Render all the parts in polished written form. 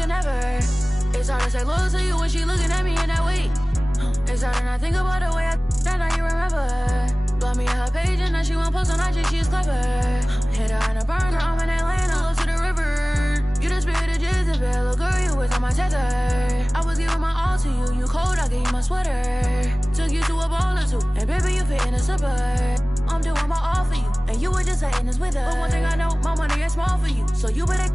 can never. It's hard to say loyal to you when she looking at me in that way. It's hard to not think about the way I that now you remember. Blow me on her page and now she won't post on IG, she is clever. Hit her in a burner, I'm in Atlanta, close to the river. You the spirit of Jezebel, little girl, you was on my tether. I was giving my all to you, you cold, I gave you my sweater. Took you to a ball or two, and baby, you fit in a slipper. I'm doing my all for you, and you were just letting us with her. But one thing I know, my money is small for you, so you better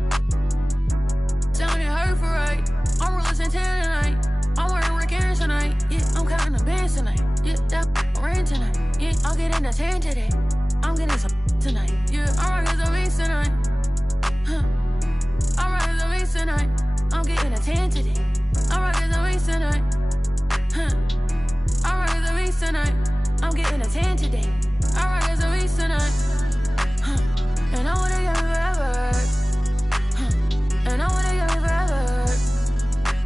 sounding hurt for right. I'm real Santana tonight. I'm wearing Rick Aaron tonight. Yeah, I'm counting the bands tonight. Yeah, that rain tonight. Yeah, I'll get in the tan today. I'm getting some tonight. Yeah, I'm rocking some beats tonight. Huh. I'm rocking some beats tonight. I'm getting a tan today. I'm rocking some beats tonight. Huh. I'm rocking some beats tonight. I'm getting a tan today. I'm rocking some beats tonight. Huh. And I wanna get me forever. Huh. And I wanna get me forever.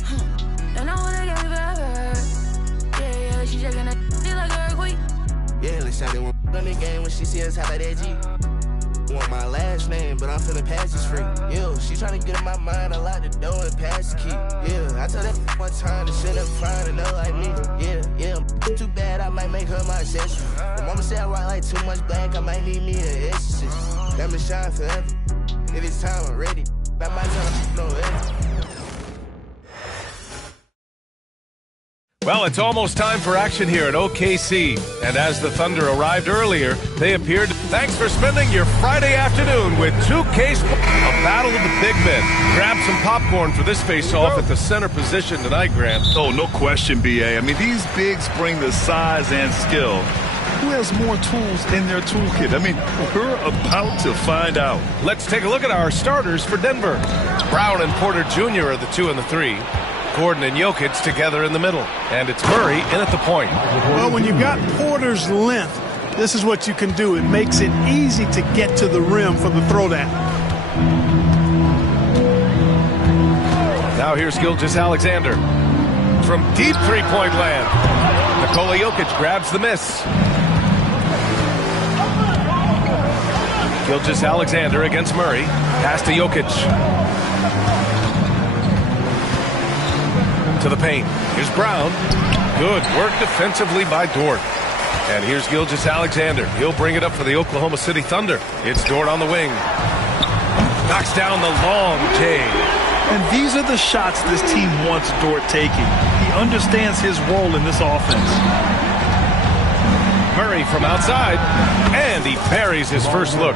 Huh. And I wanna get me forever. Yeah, yeah, she shaking that shit like an earthquake. Yeah, let's shout it one on the game when she see us top of that G. Want my last name, but I'm feeling pass is free. Yeah, she tryna get in my mind, I lock the door and pass the key. Yeah, I told that one time to shut up, find another like me. Yeah, too bad, I might make her my accessory. The mama said I rock like too much black, I might need me an exorcist. Let me shine forever. If it's time, I'm ready. By my time, no ready. Well, it's almost time for action here at OKC. And as the Thunder arrived earlier, they appeared. Thanks for spending your Friday afternoon with 2K Sports. A battle of the big men. Grab some popcorn for this face-off at the center position tonight, Grant. Oh, no question, B.A. I mean, these bigs bring the size and skill. Who has more tools in their toolkit? I mean, we're about to find out. Let's take a look at our starters for Denver. Brown and Porter Jr. are the 2 and the 3. Gordon and Jokic together in the middle. And it's Murray in at the point. Well, when you've got Porter's length, this is what you can do. It makes it easy to get to the rim for the throwdown. Now here's Gilgeous-Alexander. From deep three-point land. Nikola Jokic grabs the miss. Gilgeous-Alexander against Murray. Pass to Jokic. To the paint. Here's Brown. Good work defensively by Dort. And here's Gilgeous-Alexander. He'll bring it up for the Oklahoma City Thunder. It's Dort on the wing. Knocks down the long J. And these are the shots this team wants Dort taking. He understands his role in this offense. Murray from outside. And he buries his first look.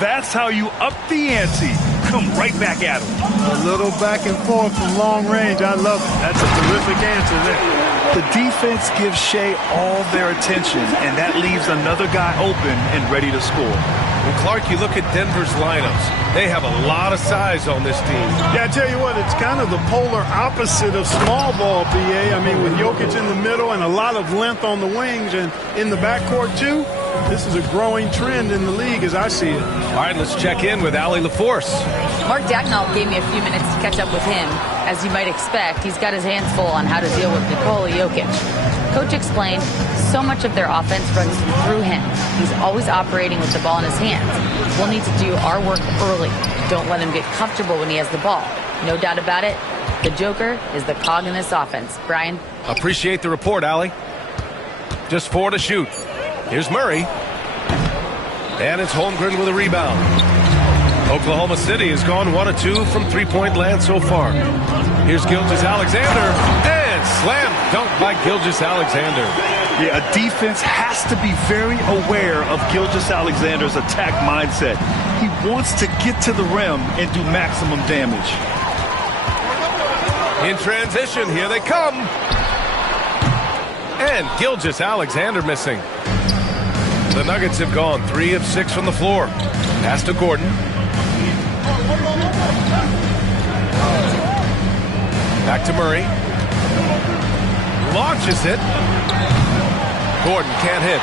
That's how you up the ante. Come right back at him. A little back and forth from long range. I love it. That's a terrific answer there. The defense gives Shea all their attention, and that leaves another guy open and ready to score. Well, Clark, you look at Denver's lineups. They have a lot of size on this team. Yeah, I tell you what, it's kind of the polar opposite of small ball, BA. I mean, with Jokic in the middle and a lot of length on the wings and in the backcourt, too, this is a growing trend in the league as I see it. All right, let's check in with Allie LaForce. Mark Dacknall gave me a few minutes to catch up with him. As you might expect, he's got his hands full on how to deal with Nikola Jokic. Coach explained so much of their offense runs through him. He's always operating with the ball in his hands. We'll need to do our work early. Don't let him get comfortable when he has the ball. No doubt about it, the Joker is the cog in this offense. Brian? Appreciate the report, Allie. Just 4 to shoot. Here's Murray. And it's Holmgren with a rebound. Oklahoma City has gone 1 of 2 from three-point land so far. Here's Gilgeous-Alexander. And slam dunk by Gilgeous-Alexander. Yeah, a defense has to be very aware of Gilgeous-Alexander's attack mindset. He wants to get to the rim and do maximum damage. In transition, here they come. And Gilgeous-Alexander missing. The Nuggets have gone 3 of 6 from the floor. Pass to Gordon. Back to Murray. Launches it. Gordon can't hit.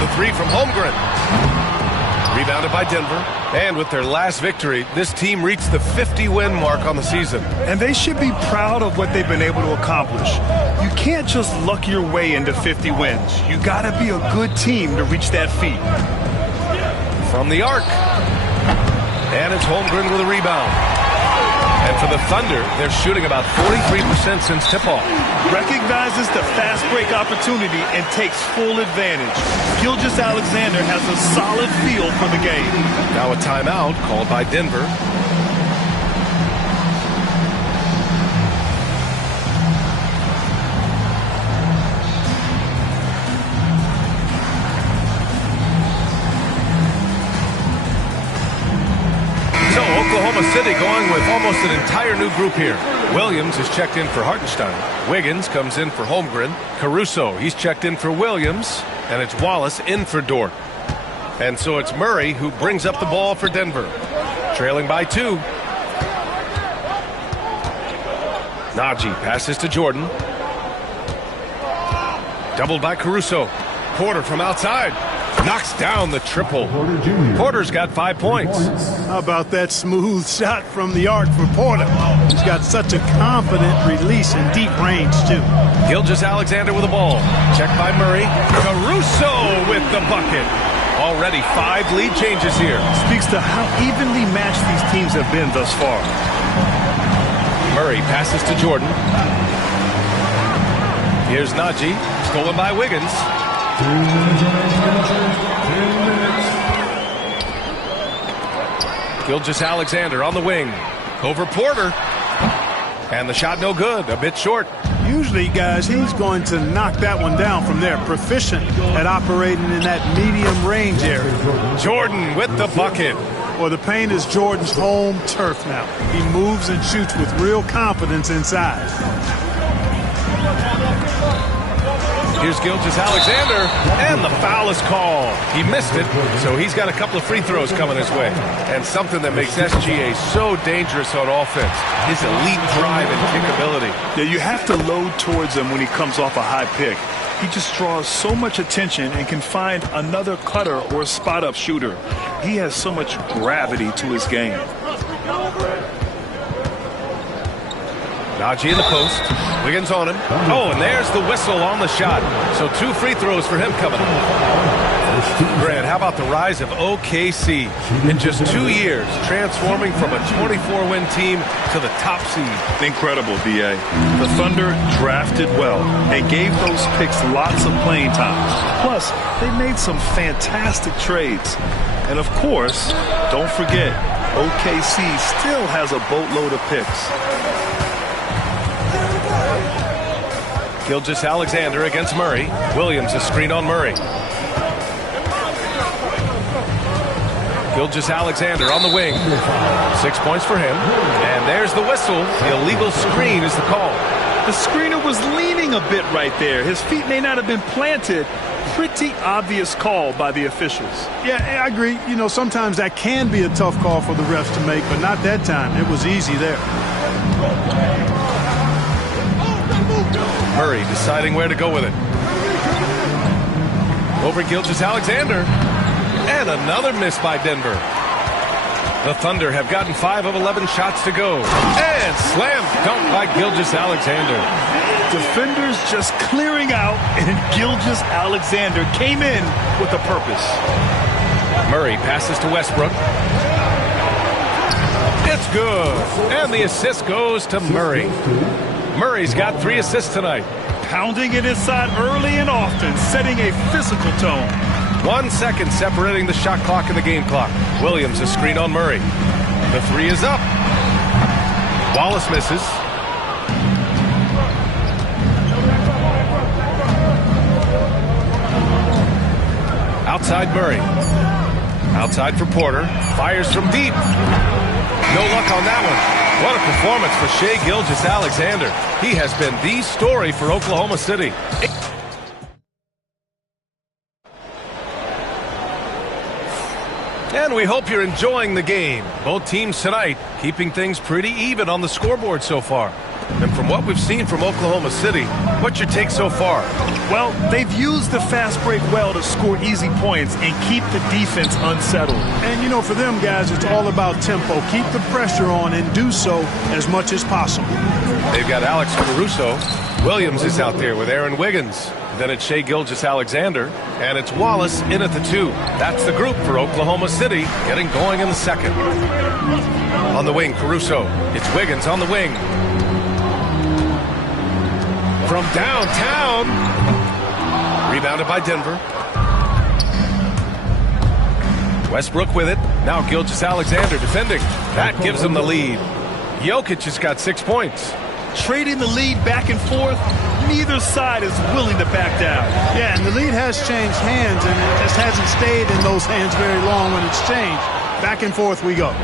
The 3 from Holmgren. Rebounded by Denver. And with their last victory, this team reached the 50-win mark on the season. And they should be proud of what they've been able to accomplish. You can't just luck your way into 50 wins. You got to be a good team to reach that feat. From the arc. And it's Holmgren with a rebound. And for the Thunder, they're shooting about 43% since tip-off. Recognizes the fast break opportunity and takes full advantage. Gilgeous-Alexander has a solid feel for the game. Now a timeout called by Denver. Oklahoma City going with almost an entire new group here. Williams is checked in for Hartenstein. Wiggins comes in for Holmgren. Caruso, he's checked in for Williams. And it's Wallace in for Dort. And so it's Murray who brings up the ball for Denver. Trailing by 2. Najee passes to Jordan. Doubled by Caruso. Porter from outside. Knocks down the triple. Porter's got 5 points. How about that smooth shot from the arc for Porter? He's got such a confident release in deep range, too. Gilgeous-Alexander with the ball. Checked by Murray. Caruso with the bucket. Already 5 lead changes here. Speaks to how evenly matched these teams have been thus far. Murray passes to Jordan. Here's Najee. Stolen by Wiggins. Gilgeous-Alexander on the wing. Over Porter. And the shot no good. A bit short. Usually, guys, he's going to knock that one down from there. Proficient at operating in that medium range area. Jordan with the bucket. Well, the paint is Jordan's home turf now. He moves and shoots with real confidence inside. Here's Gilgeous-Alexander, and the foul is called. He missed it, so he's got a couple of free throws coming his way. And something that makes SGA so dangerous on offense, his elite drive and kickability. Yeah, you have to load towards him when he comes off a high pick. He just draws so much attention and can find another cutter or spot-up shooter. He has so much gravity to his game. Najee in the post. Wiggins on him. Oh, and there's the whistle on the shot. So 2 free throws for him coming up. Grant, how about the rise of OKC? In just 2 years, transforming from a 24-win team to the top seed. Incredible, B.A. The Thunder drafted well. They gave those picks lots of playing time. Plus, they made some fantastic trades. And of course, don't forget, OKC still has a boatload of picks. Gilgeous-Alexander against Murray. Williams is screened on Murray. Gilgeous-Alexander on the wing. 6 points for him. And there's the whistle. The illegal screen is the call. The screener was leaning a bit right there. His feet may not have been planted. Pretty obvious call by the officials. Yeah, I agree. You know, sometimes that can be a tough call for the refs to make, but not that time. It was easy there. Murray deciding where to go with it. Over Gilgeous-Alexander. And another miss by Denver. The Thunder have gotten 5 of 11 shots to go. And slam dunk by Gilgeous-Alexander. Defenders just clearing out, and Gilgeous-Alexander came in with a purpose. Murray passes to Westbrook. It's good. And the assist goes to Murray. Murray's got 3 assists tonight. Pounding it inside early and often, setting a physical tone. 1 second separating the shot clock and the game clock. Williams is screened on Murray. The 3 is up. Wallace misses. Outside Murray. Outside for Porter. Fires from deep. No luck on that one. What a performance for Shai Gilgeous-Alexander. He has been the story for Oklahoma City. And we hope you're enjoying the game. Both teams tonight keeping things pretty even on the scoreboard so far. And from what we've seen from Oklahoma City, what's your take so far? Well, they've used the fast break well to score easy points and keep the defense unsettled. And, you know, for them guys, it's all about tempo. Keep the pressure on and do so as much as possible. They've got Alex Caruso. Williams is out there with Aaron Wiggins. Then it's Shai Gilgeous-Alexander. And it's Wallace in at the 2. That's the group for Oklahoma City getting going in the second. Well, On the wing, Caruso. It's Wiggins on the wing. From downtown. Rebounded by Denver. Westbrook with it. Now Gilgeous-Alexander defending. That gives him the lead. Jokic has got 6 points. Trading the lead back and forth. Neither side is willing to back down. Yeah, and the lead has changed hands, and it just hasn't stayed in those hands very long when it's changed. Back and forth we go.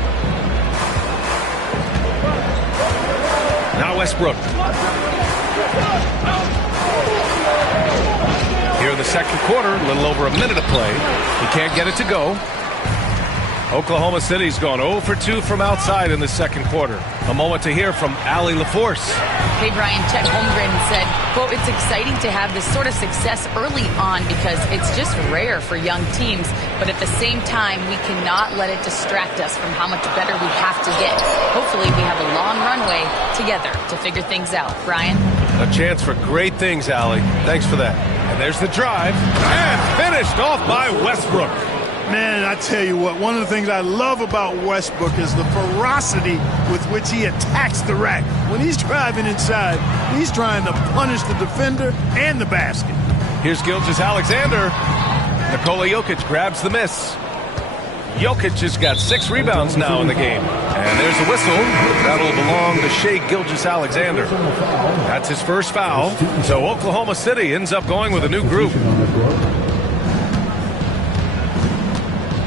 Now Westbrook. Here in the second quarter, a little over a minute to play. He can't get it to go. Oklahoma City's gone 0 for 2 from outside in the second quarter. A moment to hear from Allie LaForce. Hey, Brian, Chet Holmgren said, quote, it's exciting to have this sort of success early on because it's just rare for young teams. But at the same time, we cannot let it distract us from how much better we have to get. Hopefully, we have a long runway together to figure things out. Brian? A chance for great things, Allie. Thanks for that. And there's the drive. And finished off by Westbrook. Man, I tell you what, one of the things I love about Westbrook is the ferocity with which he attacks the rack. When he's driving inside, he's trying to punish the defender and the basket. Here's Gilgeous-Alexander. Nikola Jokic grabs the miss. Jokic has got 6 rebounds now in the game. And there's a whistle. That'll belong to Shai Gilgeous-Alexander. That's his first foul. So Oklahoma City ends up going with a new group.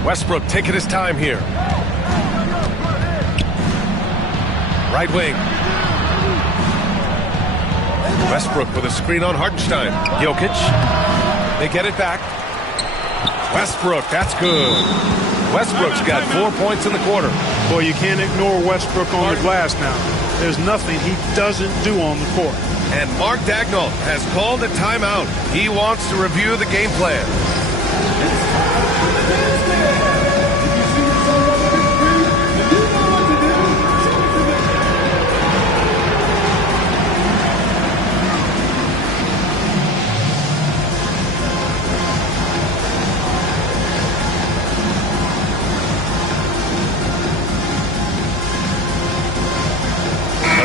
Westbrook taking his time here. Right wing. Westbrook with a screen on Hartenstein. Jokic. They get it back. Westbrook, that's good. Westbrook's got 4 points in the quarter. Boy, you can't ignore Westbrook on the glass now. There's nothing he doesn't do on the court. And Mark Daigneault has called a timeout. He wants to review the game plan.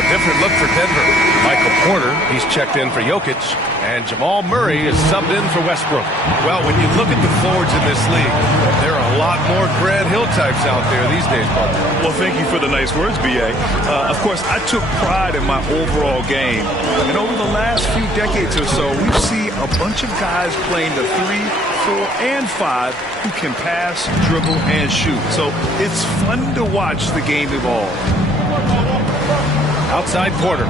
Different look for Denver. Michael Porter, he's checked in for Jokic, and Jamal Murray is subbed in for Westbrook. Well, when you look at the forwards in this league, there are a lot more Grant Hill types out there these days, partner. Well, thank you for the nice words, B.A. Of course, I took pride in my overall game. And over the last few decades or so, we've seen a bunch of guys playing the 3, 4, and 5 who can pass, dribble, and shoot. So it's fun to watch the game evolve. Outside Porter.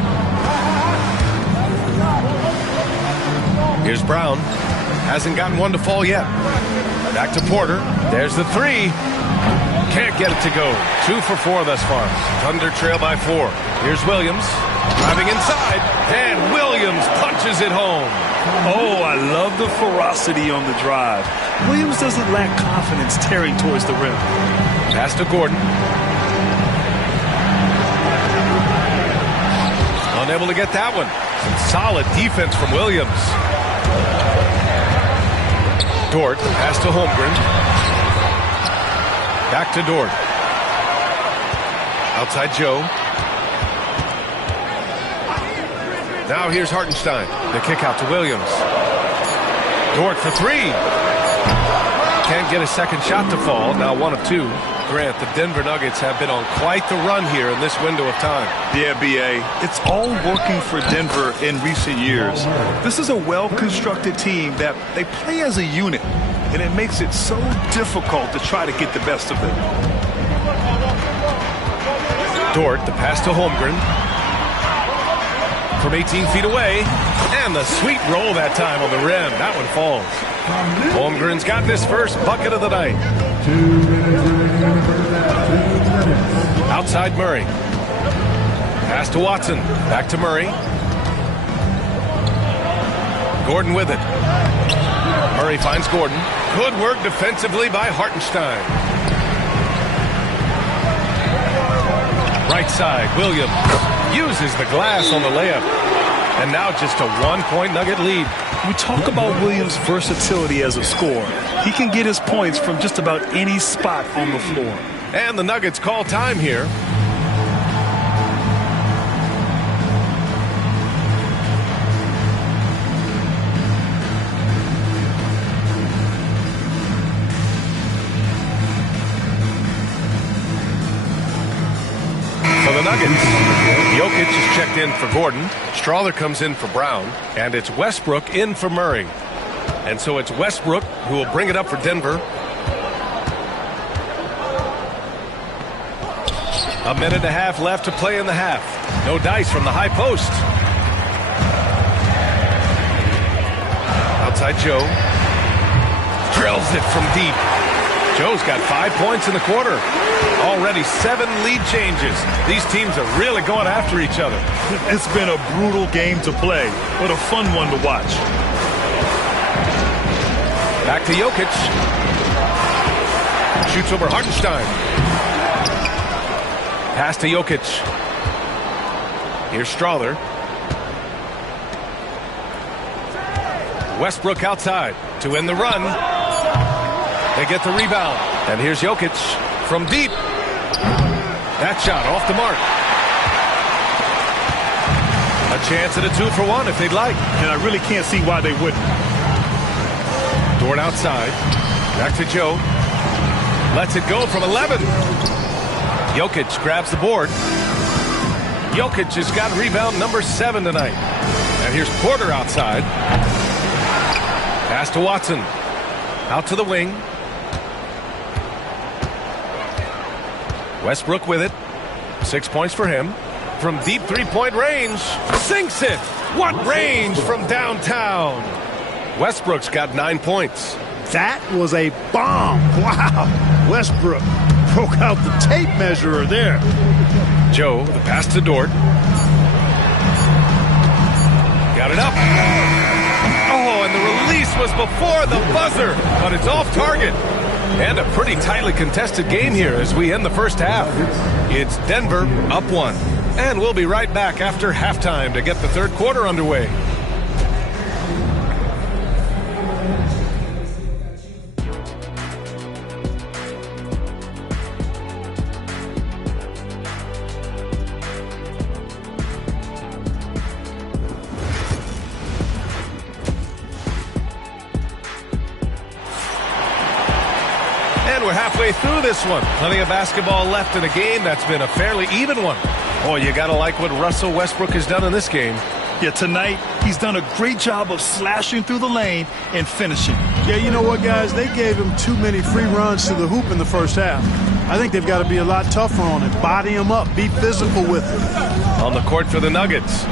Here's Brown. Hasn't gotten one to fall yet. Back to Porter. There's the 3. Can't get it to go. 2 for 4 thus far. Thunder trail by 4. Here's Williams. Driving inside. And Williams punches it home. Oh, I love the ferocity on the drive. Williams doesn't lack confidence tearing towards the rim. Pass to Gordon. Unable to get that one. Some solid defense from Williams. Dort, pass to Holmgren. Back to Dort. Outside Joe. Now here's Hartenstein. The kick out to Williams. Dort for 3. Can't get a second shot to fall. Now 1 of 2. Grant, the Denver Nuggets have been on quite the run here in this window of time. Yeah, B.A. It's all working for Denver in recent years. This is a well-constructed team that they play as a unit, and it makes it so difficult to try to get the best of them. Dort, the pass to Holmgren. From 18 feet away, and the sweet roll that time on the rim. That one falls. Holmgren's got this first bucket of the night. Outside Murray. Pass to Watson. Back to Murray. Gordon with it. Murray finds Gordon. Good work defensively by Hartenstein. Right side, Williams uses the glass on the layup. And now just a 1-point Nugget lead. We talk about Williams' versatility as a scorer. He can get his points from just about any spot on the floor. And the Nuggets call time here. the Nuggets. Jokic is checked in for Gordon. Strother comes in for Brown. And it's Westbrook in for Murray. And so it's Westbrook who will bring it up for Denver. A minute and a half left to play in the half. No dice from the high post. Outside Joe. Drills it from deep. Joe's got 5 points in the quarter. Already 7 lead changes. These teams are really going after each other. It's been a brutal game to play, but a fun one to watch. Back to Jokic. Shoots over Hartenstein. Pass to Jokic. Here's Strother. Westbrook outside to end the run. They get the rebound. And here's Jokic from deep. That shot off the mark. A chance at a 2-for-1 if they'd like. And I really can't see why they wouldn't. Dort outside. Back to Joe. Lets it go from 11. Jokic grabs the board. Jokic has got rebound number 7 tonight. And here's Porter outside. Pass to Watson. Out to the wing. Westbrook with it. 6 points for him. From deep three-point range. Sinks it. What range from downtown. Westbrook's got 9 points. That was a bomb. Wow. Westbrook broke out the tape measurer there. Joe, the pass to Dort. Got it up. Oh, and the release was before the buzzer, but it's off target. And a pretty tightly contested game here as we end the first half. It's Denver up 1. And we'll be right back after halftime to get the third quarter underway. We're halfway through this one. Plenty of basketball left in a game that's been a fairly even one. Oh, you got to like what Russell Westbrook has done in this game. Yeah, tonight he's done a great job of slashing through the lane and finishing. Yeah, you know what, guys? They gave him too many free runs to the hoop in the first half. I think they've got to be a lot tougher on him. Body him up. Be physical with him. On the court for the Nuggets,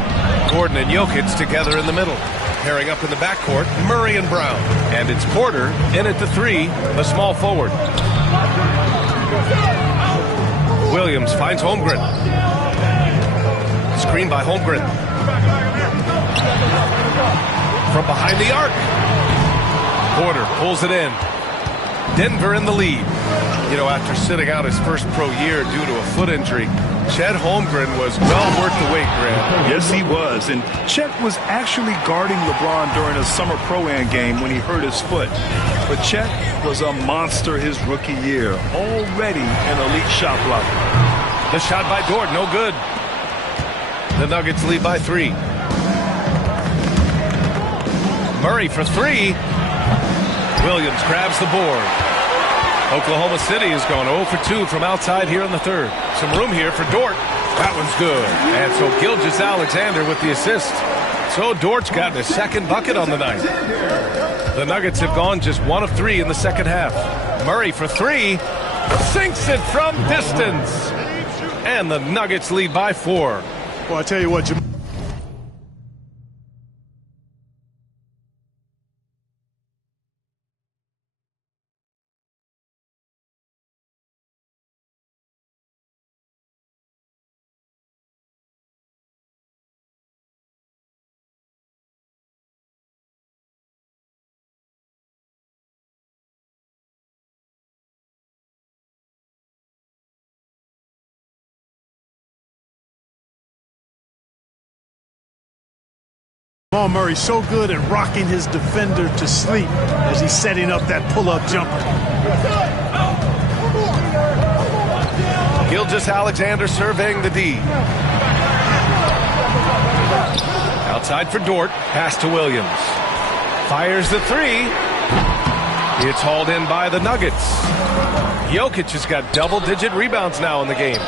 Gordon and Jokic together in the middle. Pairing up in the backcourt, Murray and Brown. And it's Porter in at the 3, the small forward. Williams finds Holmgren. Screen by Holmgren. From behind the arc. Porter pulls it in. Denver in the lead. You know, after sitting out his first pro year due to a foot injury, Chet Holmgren was well worth the wait, Grant. Yes, he was. And Chet was actually guarding LeBron during a summer pro-am game when he hurt his foot. But Chet was a monster his rookie year. Already an elite shot blocker. The shot by Dort, no good. The Nuggets lead by 3. Murray for 3. Williams grabs the board. Oklahoma City has gone 0 for 2 from outside here in the third. Some room here for Dort. That one's good. And so Gilgeous-Alexander with the assist. So Dort's gotten his second bucket on the night. The Nuggets have gone just 1 of 3 in the second half. Murray for 3. Sinks it from distance. And the Nuggets lead by 4. Well, I tell you what, Jamal Murray so good at rocking his defender to sleep as he's setting up that pull-up jumper. Gilgeous-Alexander surveying the D. Outside for Dort. Pass to Williams. Fires the 3. It's hauled in by the Nuggets. Jokic has got double-digit rebounds now in the game.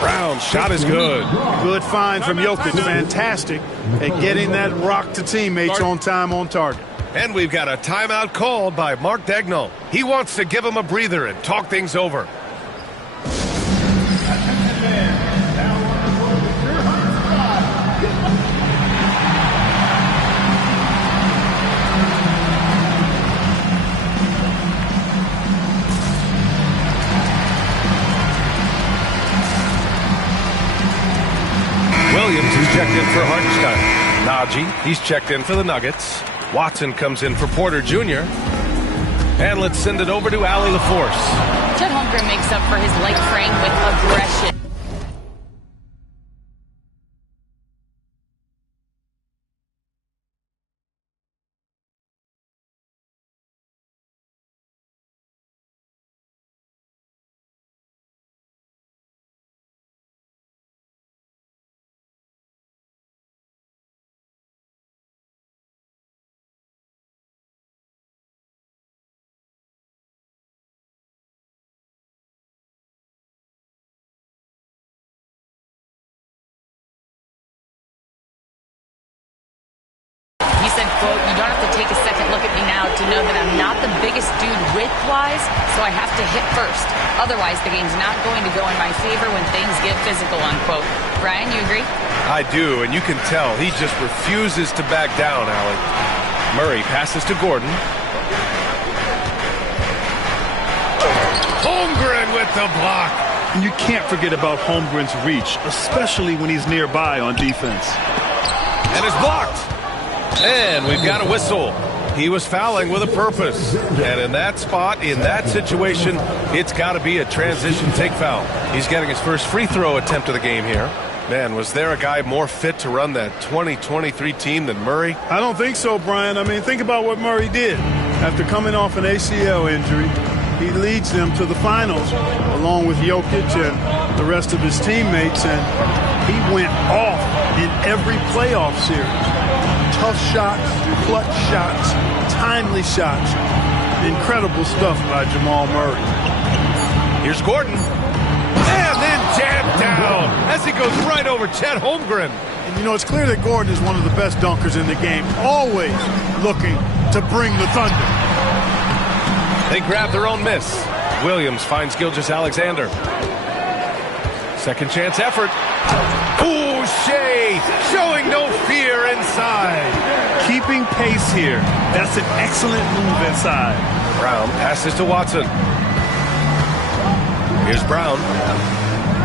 Brown's shot is good. Good find from Jokic. Fantastic at getting that rock to teammates on time, on target. And we've got a timeout called by Mark Daigneault. He wants to give him a breather and talk things over. Williams is checked in for Hartenstein. Najee, he's checked in for the Nuggets. Watson comes in for Porter Jr. And let's send it over to Allie LaForce. Chet Holmgren makes up for his light frame with aggression. Said, quote, "You don't have to take a second look at me now to know that I'm not the biggest dude width-wise, so I have to hit first. Otherwise, the game's not going to go in my favor when things get physical," unquote. Brian, you agree? I do, and you can tell he just refuses to back down, Allie. Murray passes to Gordon. Holmgren with the block. And you can't forget about Holmgren's reach, especially when he's nearby on defense. And it's blocked. And we've got a whistle. He was fouling with a purpose. And in that spot, in that situation, it's got to be a transition take foul. He's getting his first free throw attempt of the game here. Man, was there a guy more fit to run that 2023 team than Murray? I don't think so, Brian. I mean, think about what Murray did. After coming off an ACL injury, he leads them to the finals along with Jokic and the rest of his teammates. And he went off in every playoff series. Tough shots, clutch shots, timely shots. Incredible stuff by Jamal Murray. Here's Gordon. And then jammed down as he goes right over Chet Holmgren. And you know, it's clear that Gordon is one of the best dunkers in the game, always looking to bring the thunder. They grab their own miss. Williams finds Gilgeous-Alexander. Second chance effort. Ooh, Shea showing no fear inside. Keeping pace here. That's an excellent move inside. Brown passes to Watson. Here's Brown.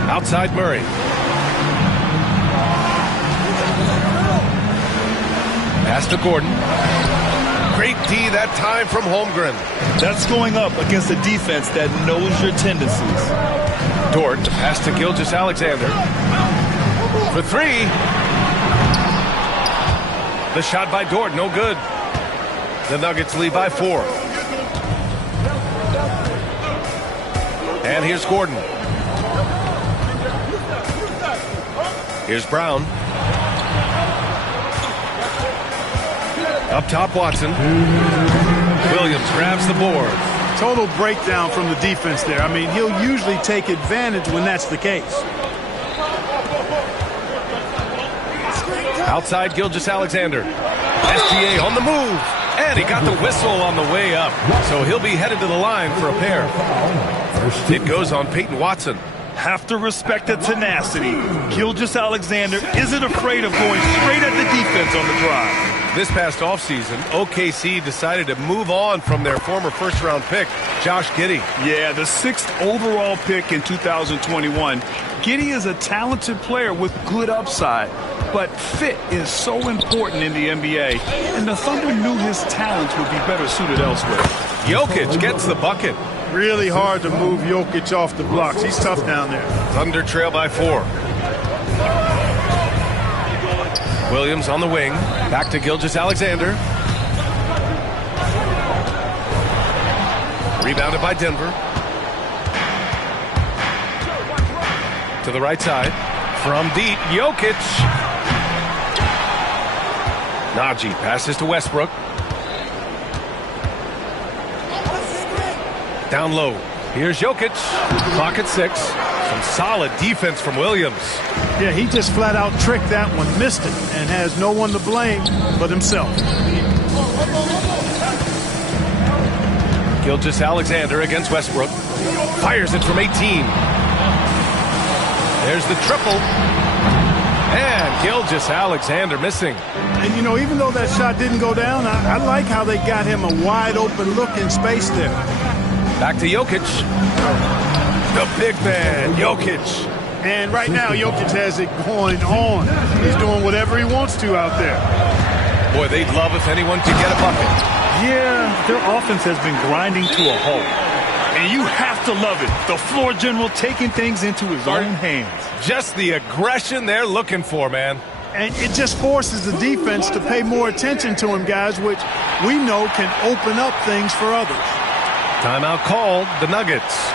Outside Murray. Pass to Gordon. Great D that time from Holmgren. That's going up against a defense that knows your tendencies. Dort to pass to Gilgeous-Alexander. For three. The shot by Dort, no good. The Nuggets lead by 4. And here's Gordon. Here's Brown. Up top, Watson. Williams grabs the board. Total breakdown from the defense there. I mean, he'll usually take advantage when that's the case. Outside Gilgeous-Alexander. SGA on the move. And he got the whistle on the way up. So he'll be headed to the line for a pair. It goes on Peyton Watson. Have to respect the tenacity. Gilgeous-Alexander isn't afraid of going straight at the defense on the drive. This past offseason, OKC decided to move on from their former first-round pick, Josh Giddey. Yeah, the 6th overall pick in 2021. Giddey is a talented player with good upside, but fit is so important in the NBA, and the Thunder knew his talents would be better suited elsewhere. Jokic gets the bucket. Really hard to move Jokic off the blocks. He's tough down there. Thunder trail by 4. Williams on the wing. Back to Gilgeous-Alexander. Rebounded by Denver. To the right side. From deep, Jokic. Najee passes to Westbrook. Down low. Here's Jokic. Clock at 6. Some solid defense from Williams. Yeah, he just flat out tricked that one, missed it, and has no one to blame but himself. Gilgeous-Alexander against Westbrook. Fires it from 18. There's the triple. And Gilgeous-Alexander missing. And, you know, even though that shot didn't go down, I like how they got him a wide-open look in space there. Back to Jokic. The big man, Jokic. And right now, Jokic has it going on. He's doing whatever he wants to out there. Boy, they'd love if anyone could get a bucket. Yeah, their offense has been grinding to a halt. And you have to love it. The floor general taking things into his own hands. Just the aggression they're looking for, man. And it just forces the defense to pay more attention to him, guys, which we know can open up things for others. Timeout called, the Nuggets.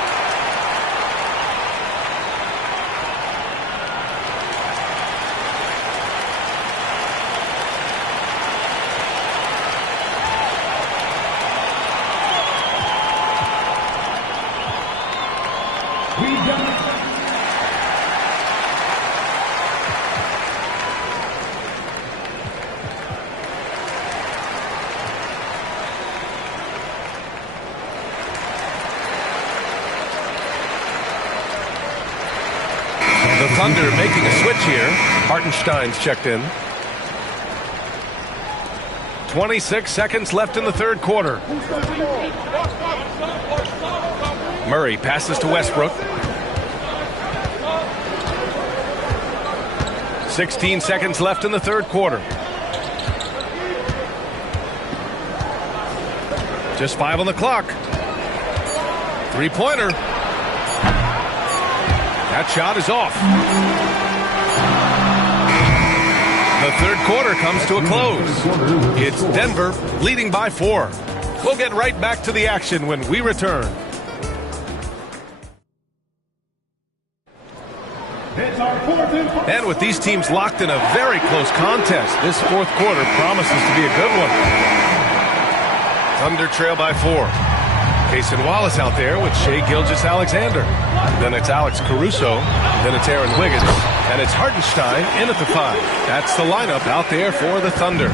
The Thunder making a switch here. Hartenstein's checked in. 26 seconds left in the third quarter. Murray passes to Westbrook. 16 seconds left in the third quarter. Just 5 on the clock. Three-pointer. That shot is off. The third quarter comes to a close. It's Denver leading by 4. We'll get right back to the action when we return. And with these teams locked in a very close contest, this fourth quarter promises to be a good one. Thunder trail by 4. Cason Wallace out there with Shai Gilgeous-Alexander. Then it's Alex Caruso. Then it's Aaron Wiggins. And it's Hartenstein in at the 5. That's the lineup out there for the Thunder.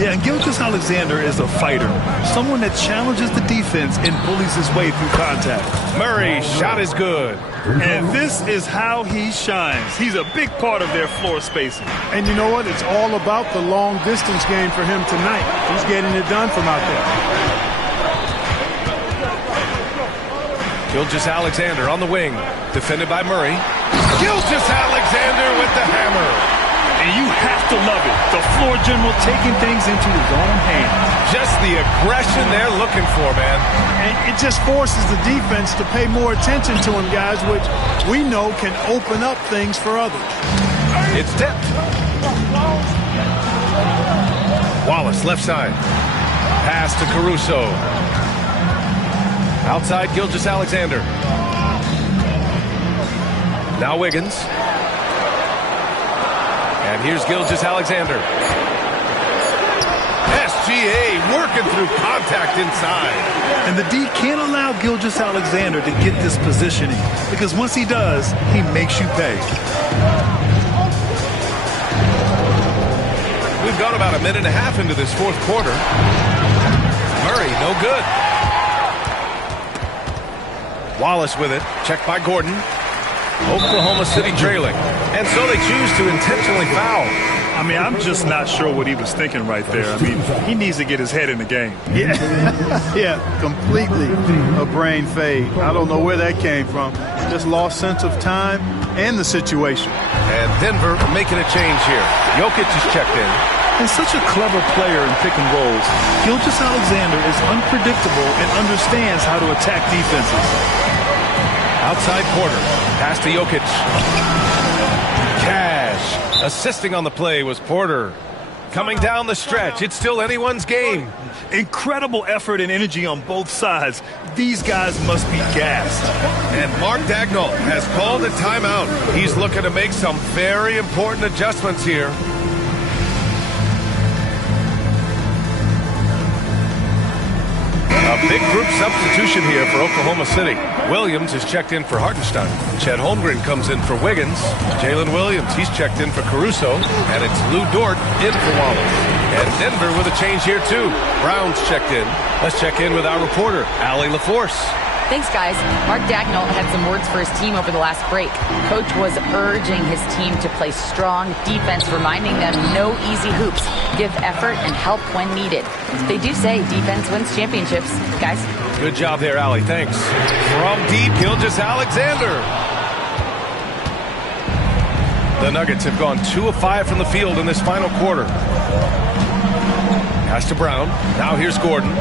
Yeah, and Gilgeous-Alexander is a fighter. Someone that challenges the defense and bullies his way through contact. Murray, shot is good. And this is how he shines. He's a big part of their floor spacing. And you know what? It's all about the long distance game for him tonight. He's getting it done from out there. Gilgeous-Alexander on the wing, defended by Murray. Gilgeous-Alexander with the hammer. And you have to love it. The floor general taking things into his own hands. Just the aggression they're looking for, man. And it just forces the defense to pay more attention to him, guys, which we know can open up things for others. It's tipped. Wallace, left side. Pass to Caruso. Outside Gilgeous-Alexander. Now Wiggins. And here's Gilgeous-Alexander. SGA working through contact inside. And the D can't allow Gilgeous-Alexander to get this positioning, because once he does, he makes you pay. We've got about a minute and a half into this fourth quarter. Murray, no good. Wallace with it, checked by Gordon. Oklahoma City trailing. And so they choose to intentionally foul. I mean, I'm just not sure what he was thinking right there. I mean, he needs to get his head in the game. Yeah, yeah, completely a brain fade. I don't know where that came from. Just lost sense of time and the situation. And Denver making a change here. Jokic is checked in. And such a clever player in pick and rolls, Gilgeous-Alexander is unpredictable and understands how to attack defenses. Outside Porter. Pass to Jokic. Cash. Assisting on the play was Porter. Coming down the stretch. It's still anyone's game. Incredible effort and energy on both sides. These guys must be gassed. And Mark Dagnall has called a timeout. He's looking to make some very important adjustments here. A big group substitution here for Oklahoma City. Williams is checked in for Hartenstein. Chet Holmgren comes in for Wiggins. Jalen Williams, he's checked in for Caruso. And it's Lou Dort in for Wallace. And Denver with a change here too. Brown's checked in. Let's check in with our reporter, Allie LaForce. Thanks, guys. Mark Dagnall had some words for his team over the last break. Coach was urging his team to play strong defense, reminding them no easy hoops. Give effort and help when needed. They do say defense wins championships, guys. Good job there, Allie. Thanks. From deep, Gilgeous-Alexander. The Nuggets have gone 2 of 5 from the field in this final quarter. Pass to Brown. Now here's Gordon.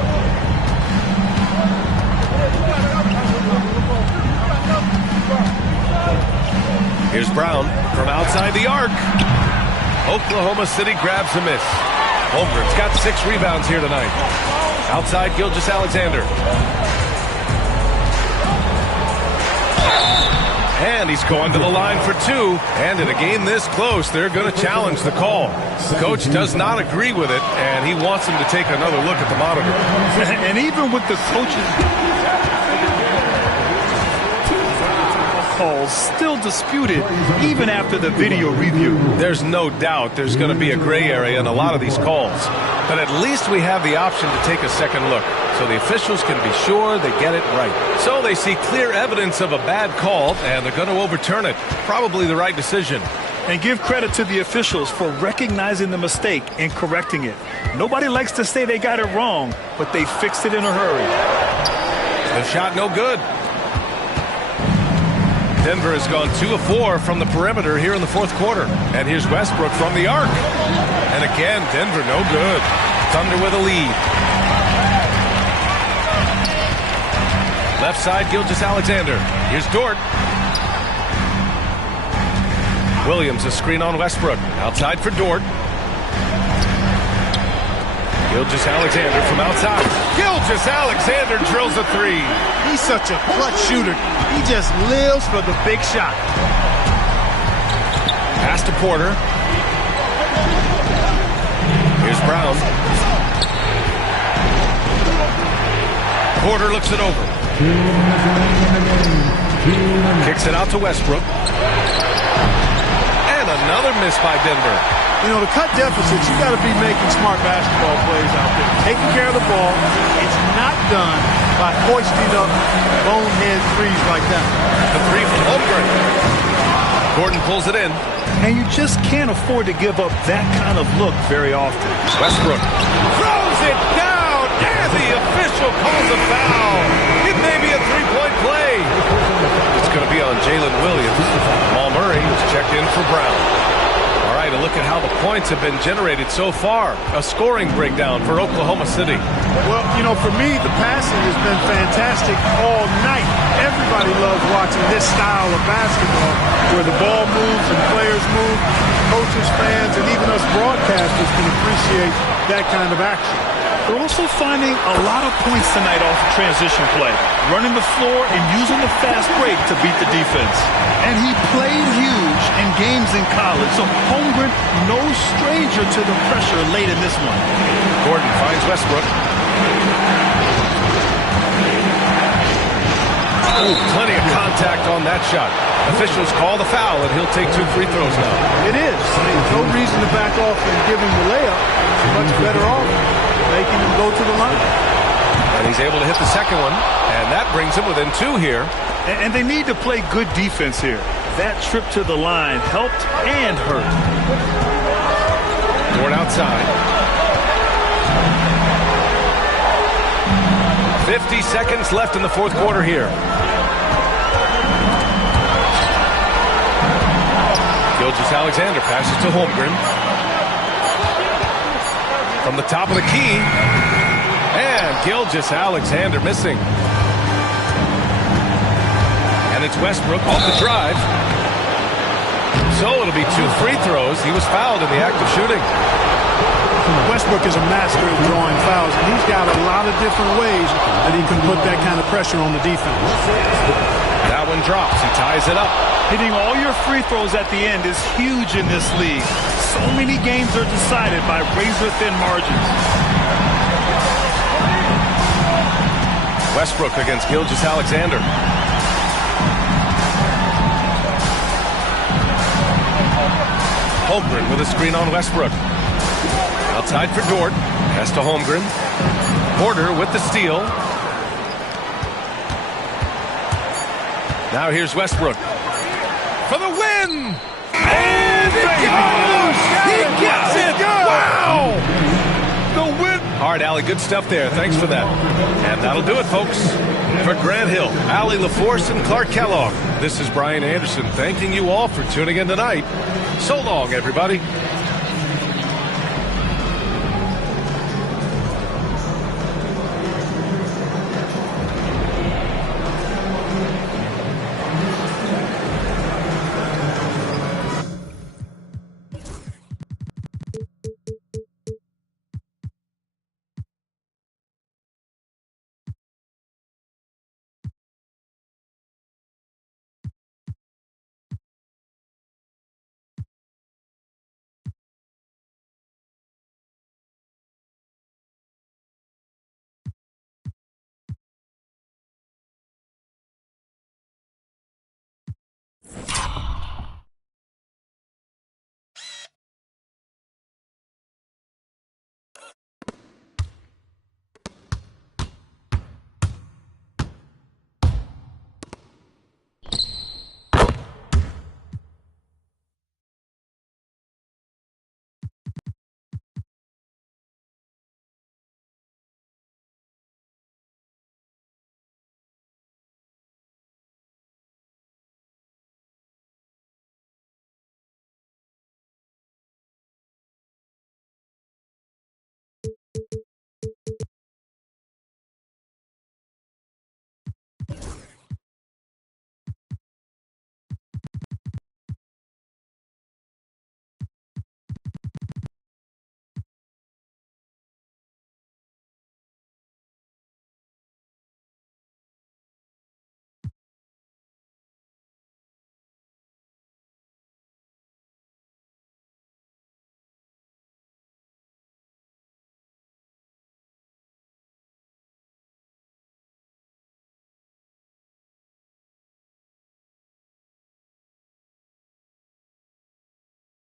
Here's Brown from outside the arc. Oklahoma City grabs a miss. Holmgren's got 6 rebounds here tonight. Outside Gilgeous-Alexander. And he's going to the line for 2. And in a game this close, they're going to challenge the call. The coach does not agree with it, and he wants him to take another look at the monitor. And even with the coaches calls still disputed even after the video review. There's no doubt there's going to be a gray area in a lot of these calls. But at least we have the option to take a second look, so the officials can be sure they get it right. So they see clear evidence of a bad call, and they're going to overturn it. Probably the right decision. And give credit to the officials for recognizing the mistake and correcting it. Nobody likes to say they got it wrong, but they fixed it in a hurry. The shot no good. Denver has gone 2 of 4 from the perimeter here in the fourth quarter. And here's Westbrook from the arc. And again, Denver no good. Thunder with a lead. Left side, Gilgeous-Alexander. Here's Dort. Williams a screen on Westbrook. Outside for Dort. Gilgeous-Alexander from outside. Gilgeous-Alexander drills a 3. He's such a clutch shooter. He just lives for the big shot. Pass to Porter. Here's Brown. Porter looks it over. Kicks it out to Westbrook. And another miss by Denver. You know, to cut deficits, you got to be making smart basketball plays out there. Taking care of the ball. It's not done by hoisting up bonehead threes like that. The 3 from Holmgren. Gordon pulls it in. And you just can't afford to give up that kind of look very often. Westbrook throws it down, and the official calls a foul. It may be a 3-point play. It's going to be on Jalen Williams. Jamal Murray is checked in for Brown. All right, a look at how the points have been generated so far. A scoring breakdown for Oklahoma City. Well, you know, for me, the passing has been fantastic all night. Everybody loves watching this style of basketball where the ball moves and players move. Coaches, fans, and even us broadcasters can appreciate that kind of action. They're also finding a lot of points tonight off of transition play, running the floor and using the fast break to beat the defense. And he played huge in games in college, so Holmgren no stranger to the pressure late in this one. Gordon finds Westbrook. Oh, plenty of contact on that shot. Officials call the foul, and he'll take 2 free throws now. It is. There's no reason to back off and give him the layup. Much better off making him go to the line. And he's able to hit the second one, and that brings him within 2 here. And they need to play good defense here. That trip to the line helped and hurt. Dort outside. 50 seconds left in the fourth quarter here. Gilgeous-Alexander passes to Holmgren. From the top of the key. And Gilgeous-Alexander missing. And it's Westbrook off the drive. So it'll be 2 free throws. He was fouled in the act of shooting. Westbrook is a master of drawing fouls, and he's got a lot of different ways that he can put that kind of pressure on the defense. That one drops. He ties it up. Hitting all your free throws at the end is huge in this league. So many games are decided by razor-thin margins. Westbrook against Gilgeous-Alexander. Holmgren with a screen on Westbrook. Outside for Dort. Pass to Holmgren. Porter with the steal. Now here's Westbrook for the win! And it goes! He gets it! Wow! The win! All right, Allie, good stuff there. Thanks for that. And that'll do it, folks. For Grant Hill, Allie LaForce, and Clark Kellogg, this is Brian Anderson thanking you all for tuning in tonight. So long, everybody.